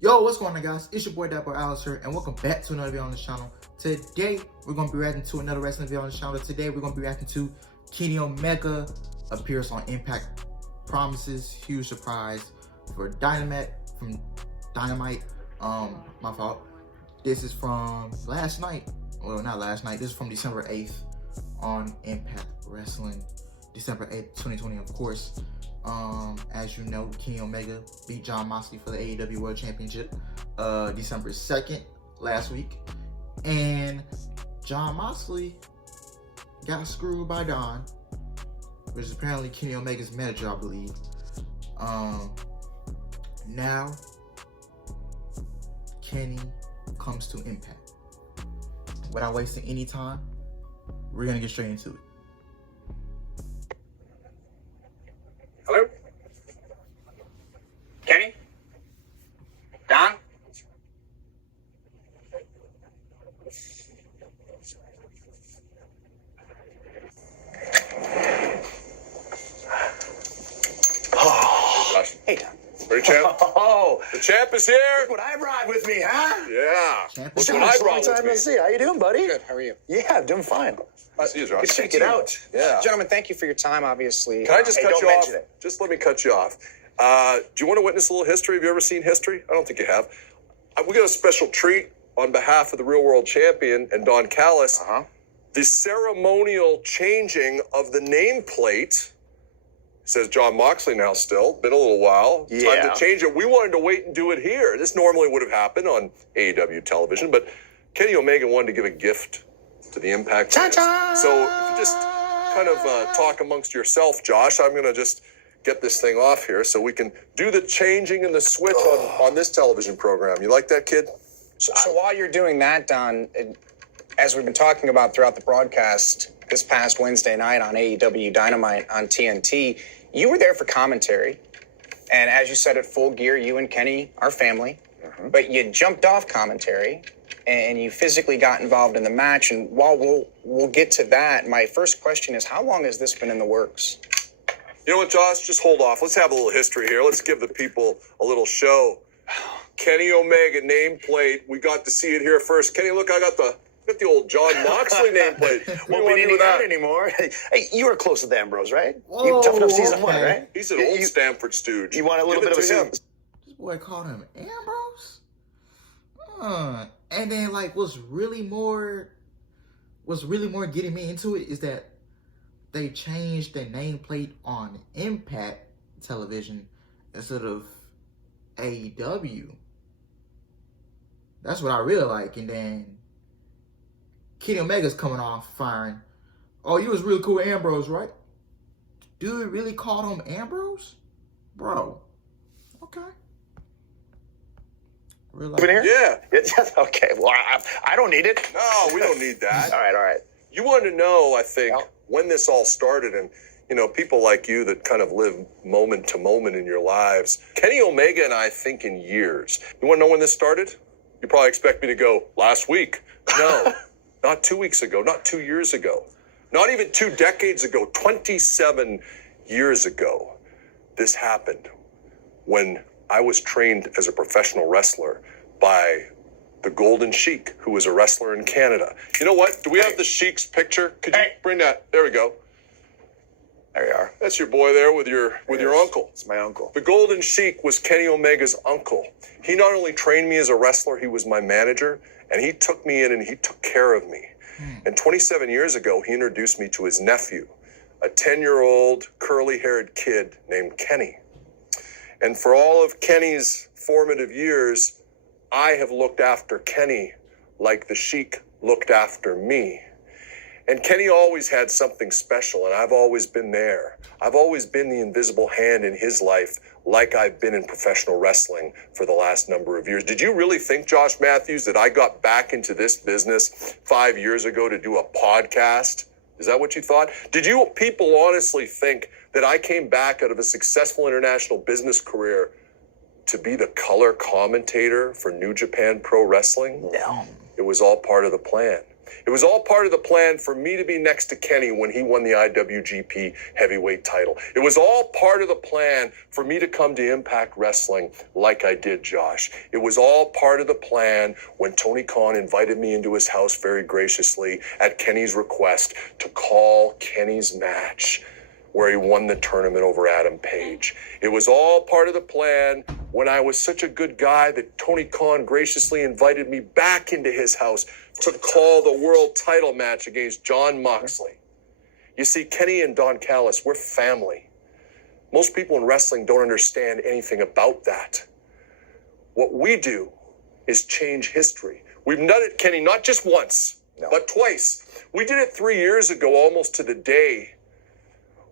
Yo, what's going on, guys? It's your boy Dapper Alistair, and welcome back to another video on the channel. Today, we're going to be reacting to another wrestling video on the channel. Today, we're going to be reacting to Kenny Omega appears on Impact. Promises, huge surprise for Dynamite. My fault. This is from last night. Well, not last night. This is from December 8th on Impact Wrestling. December 8th, 2020, of course. As you know, Kenny Omega beat Jon Moxley for the AEW World Championship December 2nd, last week. And Jon Moxley got screwed by Don, which is apparently Kenny Omega's manager, I believe. Now, Kenny comes to Impact. Without wasting any time, we're going to get straight into it. Hello? Kenny? Don? Hey, Don. Ready, champ? Oh, The champ is here. look what I brought with me, huh? Yeah. Champ Look is what here. I Long brought time with no me. see. How you doing, buddy? Good. How are you? Yeah, I'm doing fine. See you, Josh. Let's check it out. Yeah. Gentlemen, thank you for your time, obviously. Can I just Hey, cut don't you off? mention it. Just let me cut you off. Do you want to witness a little history? Have you ever seen history? I don't think you have. We got a special treat on behalf of the Real World Champion and Don Callis. Uh-huh. The ceremonial changing of the nameplate. Says Jon Moxley now still. Been a little while. Time Yeah. to change it. We wanted to wait and do it here. This normally would have happened on AEW television, but Kenny Omega wanted to give a gift to the Impact fans. Ta-ta! So if you just kind of talk amongst yourself, Josh, I'm going to just get this thing off here so we can do the changing and the switch on this television program. You like that, kid? So while you're doing that, Don, as we've been talking about throughout the broadcast this past Wednesday night on AEW Dynamite on TNT, you were there for commentary. And as you said, at Full Gear, you and Kenny are family. Mm-hmm. But you jumped off commentary and you physically got involved in the match. And while we'll get to that, my first question is, how long has this been in the works? You know what, Josh? Just hold off. Let's have a little history here. Let's give the people a little show. Kenny Omega nameplate. We got to see it here first. Kenny, look, I got the old Jon Moxley nameplate. Won't be needing that anymore. Hey, you were close with Ambrose, right? Whoa, You tough enough season one, okay. right? He's an You- old you- Stanford stooge. You want a little Give bit it of a to him. season? This boy called him Ambrose. And then, like, what's really more getting me into it is that they changed the nameplate on Impact Television instead of AEW. That's what I really like. And then Kenny Omega's coming off firing. Oh, you was really cool with Ambrose, right? Dude really called him Ambrose? Bro. Okay. Really like Over here? Yeah. Okay, well, I don't need it. No, we don't need that. All right. You want to know, I think, Yeah. when this all started, and people like you that kind of live moment to moment in your lives. Kenny Omega and I think in years. You want to know when this started? You probably expect me to go last week. No, not 2 weeks ago, not 2 years ago, not even 2 decades ago, 27 years ago. This happened when I was trained as a professional wrestler by the Golden Sheik, who was a wrestler in Canada. You know what? Do we have the Sheik's picture? Could you bring that? There we go. There you are. That's your boy there with your uncle. It's my uncle. The Golden Sheik was Kenny Omega's uncle. He not only trained me as a wrestler, he was my manager, and he took me in and he took care of me. And 27 years ago, he introduced me to his nephew, a 10-year-old curly-haired kid named Kenny. And for all of Kenny's formative years, I have looked after Kenny like the Sheik looked after me. And Kenny always had something special, and I've always been there. I've always been the invisible hand in his life, like I've been in professional wrestling for the last number of years. Did you really think, Josh Matthews, that I got back into this business 5 years ago to do a podcast? Is that what you thought? Did you people honestly think that I came back out of a successful international business career to be the color commentator for New Japan Pro Wrestling? No. It was all part of the plan. It was all part of the plan for me to be next to Kenny when he won the IWGP heavyweight title. It was all part of the plan for me to come to Impact Wrestling like I did, Josh. It was all part of the plan when Tony Khan invited me into his house very graciously at Kenny's request to call Kenny's match where he won the tournament over Adam Page. It was all part of the plan when I was such a good guy that Tony Khan graciously invited me back into his house to call the world title match against Jon Moxley. You see, Kenny and Don Callis, we're family. Most people in wrestling don't understand anything about that. What we do is change history. We've done it, Kenny, not just once, but twice. We did it 3 years ago, almost to the day,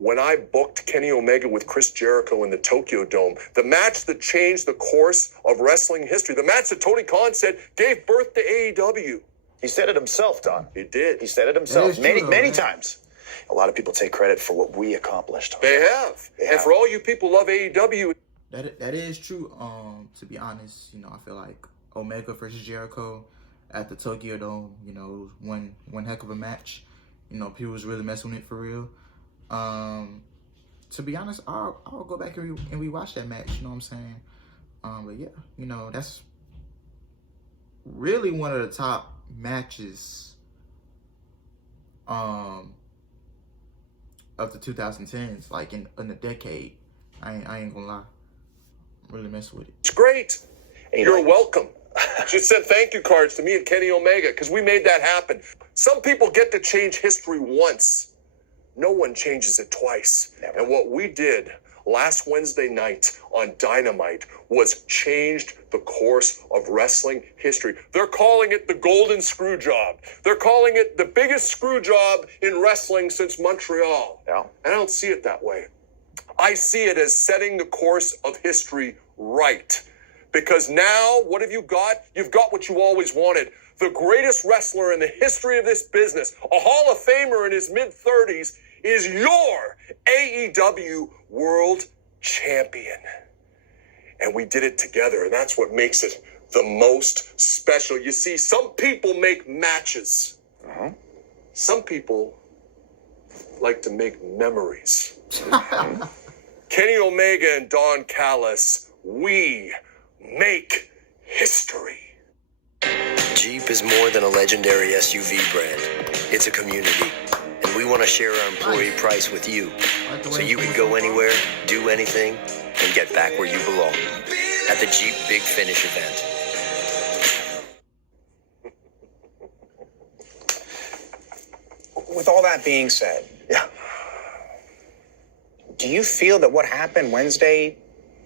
when I booked Kenny Omega with Chris Jericho in the Tokyo Dome, the match that changed the course of wrestling history, the match that Tony Khan said gave birth to AEW. He said it himself, Don. He did. He said it himself That is many, true, many man. times. A lot of people take credit for what we accomplished. They have. They And have. for all you people who love AEW, That is true. To be honest, you know, I feel like Omega versus Jericho at the Tokyo Dome, you know, one heck of a match. You know, people was really messing with it for real. To be honest, I'll go back and rewatch that match. You know what I'm saying? But yeah, you know, that's really one of the top matches of the 2010s, like in a decade. I ain't gonna lie. Really mess with it. it's great. Hey, You're like- welcome. Just sent thank you cards to me and Kenny Omega because we made that happen. Some people get to change history once. No one changes it twice. Never. And what we did last Wednesday night on Dynamite was changed the course of wrestling history. They're calling it the golden screw job. They're calling it the biggest screw job in wrestling since Montreal. Yeah. And I don't see it that way. I see it as setting the course of history right. Because now, what have you got? You've got what you always wanted. The greatest wrestler in the history of this business, a Hall of Famer in his mid-30s, is your AEW World Champion. And we did it together, and that's what makes it the most special. You see, some people make matches. Some people like to make memories. Kenny Omega and Don Callis, we make history. Jeep is more than a legendary SUV brand. It's a community. And we want to share our employee price with you. So you can go anywhere, do anything, and get back where you belong. At the Jeep Big Finish event. With all that being said, Yeah. do you feel that what happened Wednesday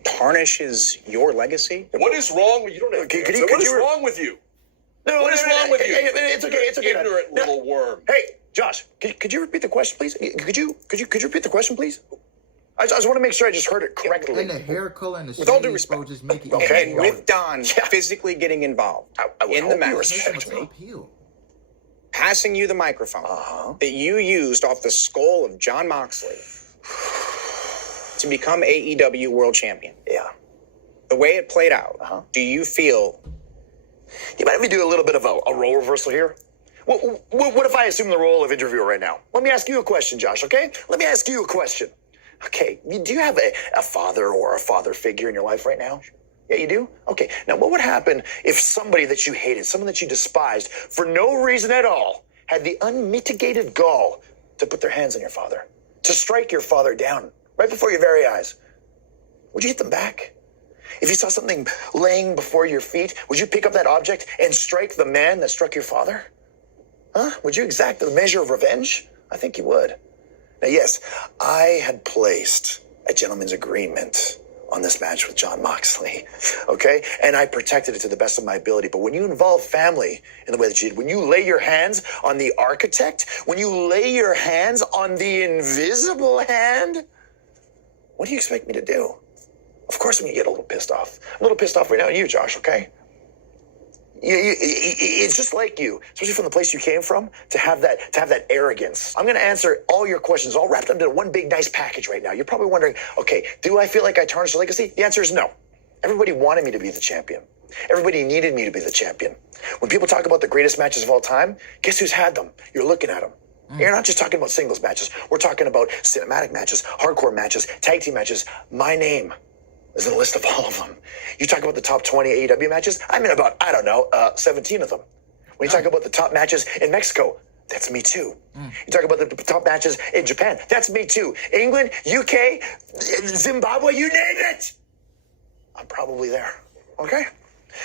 tarnishes your legacy? What is wrong with you? Don't have to Could answer. you- What could is you- wrong with you? No, What is wrong with you? It's okay. It's okay. Ignorant No. little worm. Hey, Josh, could you repeat the question, please? Could you repeat the question, please? I just want to make sure I just heard it correctly. And the hair color and the With all due shades, bro, respect. just make it Okay. easy. And with Don Yeah. physically getting involved I would in the hope you match, Makes him a respect me. top heel. passing you the microphone Uh-huh. that you used off the skull of Jon Moxley to become AEW World Champion. Yeah. The way it played out, Uh-huh. do you feel You might have me do a little bit of a role reversal here. What if I assume the role of interviewer right now? Let me ask you a question, Josh, okay? Let me ask you a question. Okay, do you have a father or a father figure in your life right now? Yeah, you do? Okay, now what would happen if somebody that you hated, someone that you despised, for no reason at all, had the unmitigated gall to put their hands on your father, to strike your father down right before your very eyes? Would you hit them back? If you saw something laying before your feet, would you pick up that object and strike the man that struck your father? Huh? Would you exact the measure of revenge? I think you would. Now, yes, I had placed a gentleman's agreement on this match with Jon Moxley, okay? And I protected it to the best of my ability. But when you involve family in the way that you did, when you lay your hands on the architect, when you lay your hands on the invisible hand, what do you expect me to do? Of course I'm going to get a little pissed off. I'm a little pissed off right now at you, Josh, okay? It's just like you, especially from the place you came from, to have that arrogance. I'm going to answer all your questions, all wrapped into one big nice package right now. You're probably wondering, okay, do I feel like I tarnished the legacy? The answer is no. Everybody wanted me to be the champion. Everybody needed me to be the champion. When people talk about the greatest matches of all time, guess who's had them? You're looking at them. You're not just talking about singles matches. We're talking about cinematic matches, hardcore matches, tag team matches. My name is in the list of all of them. You talk about the top 20 AEW matches, I'm in about, 17 of them. When you talk about the top matches in Mexico, that's me too. You talk about the top matches in Japan, that's me too. England, UK, Zimbabwe, you name it. I'm probably there, okay?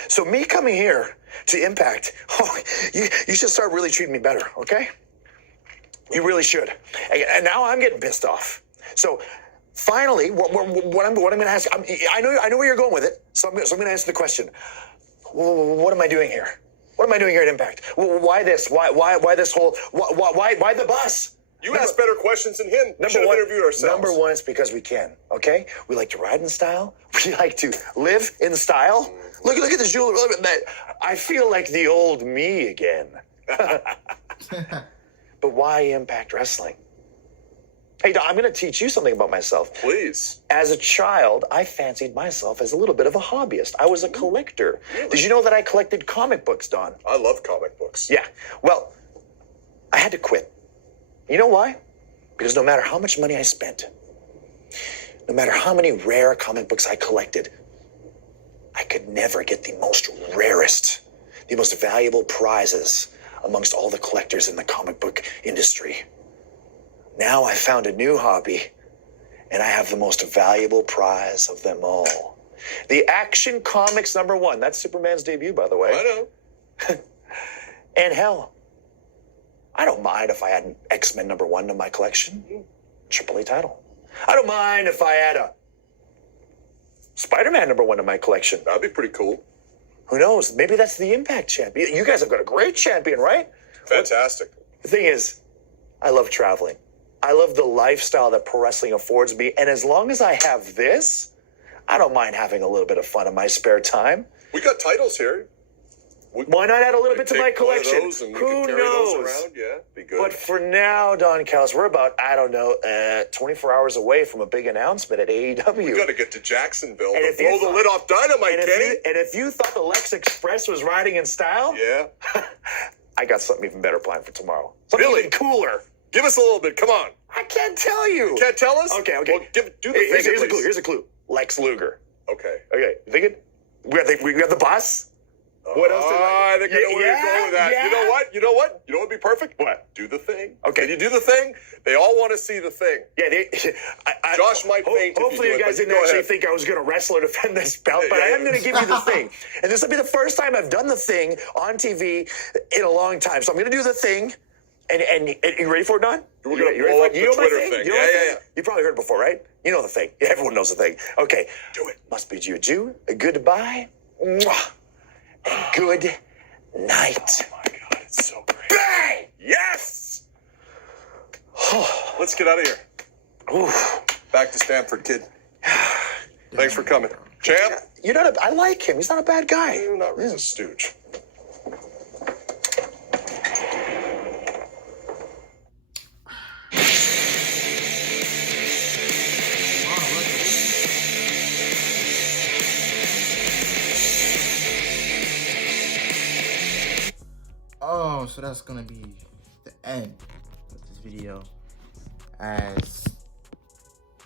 So me coming here to Impact, you should start really treating me better, okay? You really should. And now I'm getting pissed off. So finally, what I'm going to ask, I know where you're going with it. So I'm going to answer the question. What am I doing here? What am I doing here at Impact? Why this? Why this whole? Why the bus? You asked better questions than him. We should have interviewed ourselves. Number one, it's because we can. Okay, we like to ride in style. We like to live in style. Look at this jewelry. Look at that. I feel like the old me again. But why Impact Wrestling? Hey, Don, I'm going to teach you something about myself. Please. As a child, I fancied myself as a little bit of a hobbyist. I was a collector. Really? Did you know that I collected comic books, Don? I love comic books. Yeah. Well, I had to quit. You know why? Because no matter how much money I spent, no matter how many rare comic books I collected, I could never get the most rarest, the most valuable prizes amongst all the collectors in the comic book industry. Now I found a new hobby, and I have the most valuable prize of them all. The Action Comics #1. That's Superman's debut, by the way. I know. And hell, I don't mind if I had an X-Men #1 in my collection. AAA title. I don't mind if I had a Spider-Man #1 in my collection. That'd be pretty cool. Who knows? Maybe that's the Impact champion. You guys have got a great champion, right? Fantastic. The thing is, I love traveling. I love the lifestyle that pro wrestling affords me. And as long as I have this, I don't mind having a little bit of fun in my spare time. We got titles here. Why not add a little bit to my collection? Who knows? Around. Yeah, be good. But for now, Don Callis, we're about, 24 hours away from a big announcement at AEW. We got to get to Jacksonville And to blow the lid off Dynamite, Kenny. And if you thought the Lex Express was riding in style, Yeah. I got something even better planned for tomorrow. Something Really? even cooler. Give us a little bit. Come on. I can't tell you. Can't tell us? Okay. Well, do the thing. Here's a at clue. least. Here's a clue. Lex Luger. Okay. Okay, you thinking? We got the boss. What else? I think I know where you're going with that. Yeah. You know what? You know what would be perfect? What? Do the thing. Okay. Can you do the thing? They all want to see the thing. Yeah, Josh might faint if you hopefully do you it, guys but didn't go actually ahead. think I was going to wrestle or defend this belt, but I am going to give you the thing. And this will be the first time I've done the thing on TV in a long time. So I'm going to do the thing. And you ready for it, Don? We're going to You ready blow for up it? the You know my Twitter thing? thing. You know my Yeah. thing? You probably heard it before, right? You know the thing. Yeah, everyone knows the thing. Okay. Do it. Must bid you adieu. A goodbye. Mwah. And good night. Oh, my God. It's so great. Bang! Yes! Let's get out of here. Oof. Back to Stanford, kid. Thanks for coming. Champ? I like him. He's not a bad guy. You're not really a stooge. Oh, so that's gonna be the end of this video as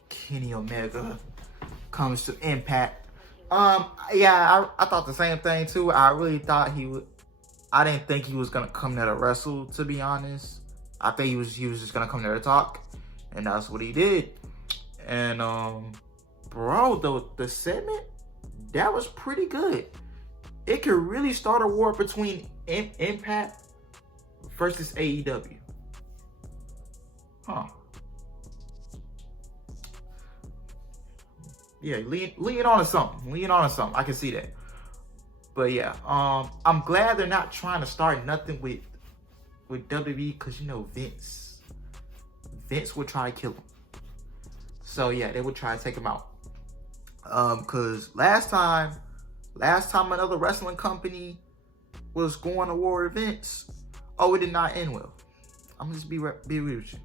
Kenny Omega comes to Impact. Yeah, I thought the same thing too. I really thought I didn't think he was gonna come there to wrestle, to be honest. I think he was just gonna come there to talk, and that's what he did. And bro, the segment that was pretty good. It could really start a war between Impact versus AEW. Huh. Yeah, lean on to something. Lean on to something. I can see that. But yeah, I'm glad they're not trying to start nothing with WWE, because Vince would try to kill him. So yeah, they would try to take him out. Because last time another wrestling company was going to war events, it did not end well. I'm gonna just be real with you.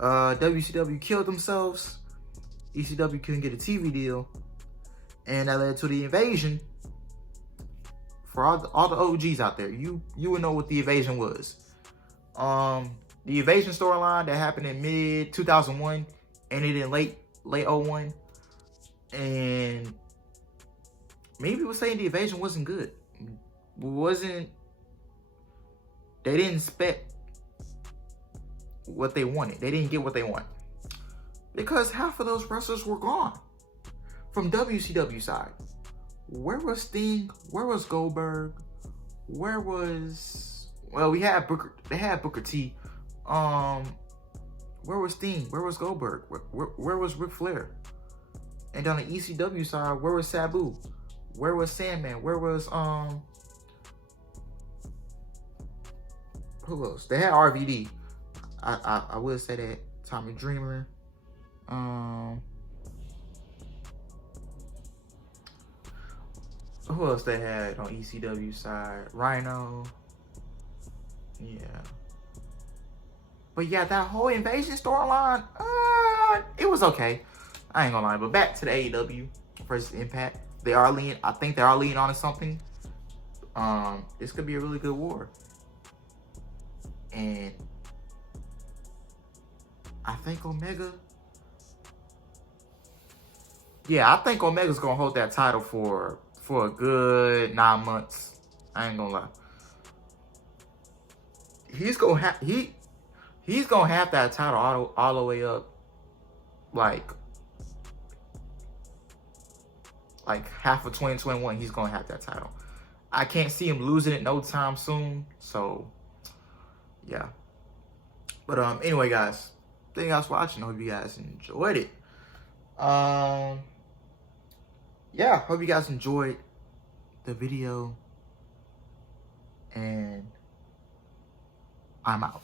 WCW killed themselves. ECW couldn't get a TV deal, and that led to the invasion. For all the OGs out there, you would know what the Evasion was. The Evasion storyline that happened in mid 2001, ended in late 01, and maybe people saying the Evasion wasn't good. They didn't expect what they wanted. They didn't get what they want because half of those wrestlers were gone from WCW side. Where was Sting? Where was Goldberg? Where was, well, we had Booker. They had Booker T. Where was Sting? Where was Goldberg? Where was Ric Flair? And on the ECW side, where was Sabu? Where was Sandman? Where was who else? They had RVD. I would say that. Tommy Dreamer. Who else they had on ECW side? Rhino. Yeah. But yeah, that whole Invasion storyline, it was okay. I ain't gonna lie. But back to the AEW versus Impact. I think they are leaning on something. This could be a really good war. And I think Omega. Yeah, I think Omega's gonna hold that title for a good 9 months. I ain't gonna lie. He's gonna have that title all the way up, like half of 2021. He's gonna have that title. I can't see him losing it no time soon. So yeah. But anyway, guys, thank you guys for watching. I hope you guys enjoyed it. Yeah, hope you guys enjoyed the video, and I'm out.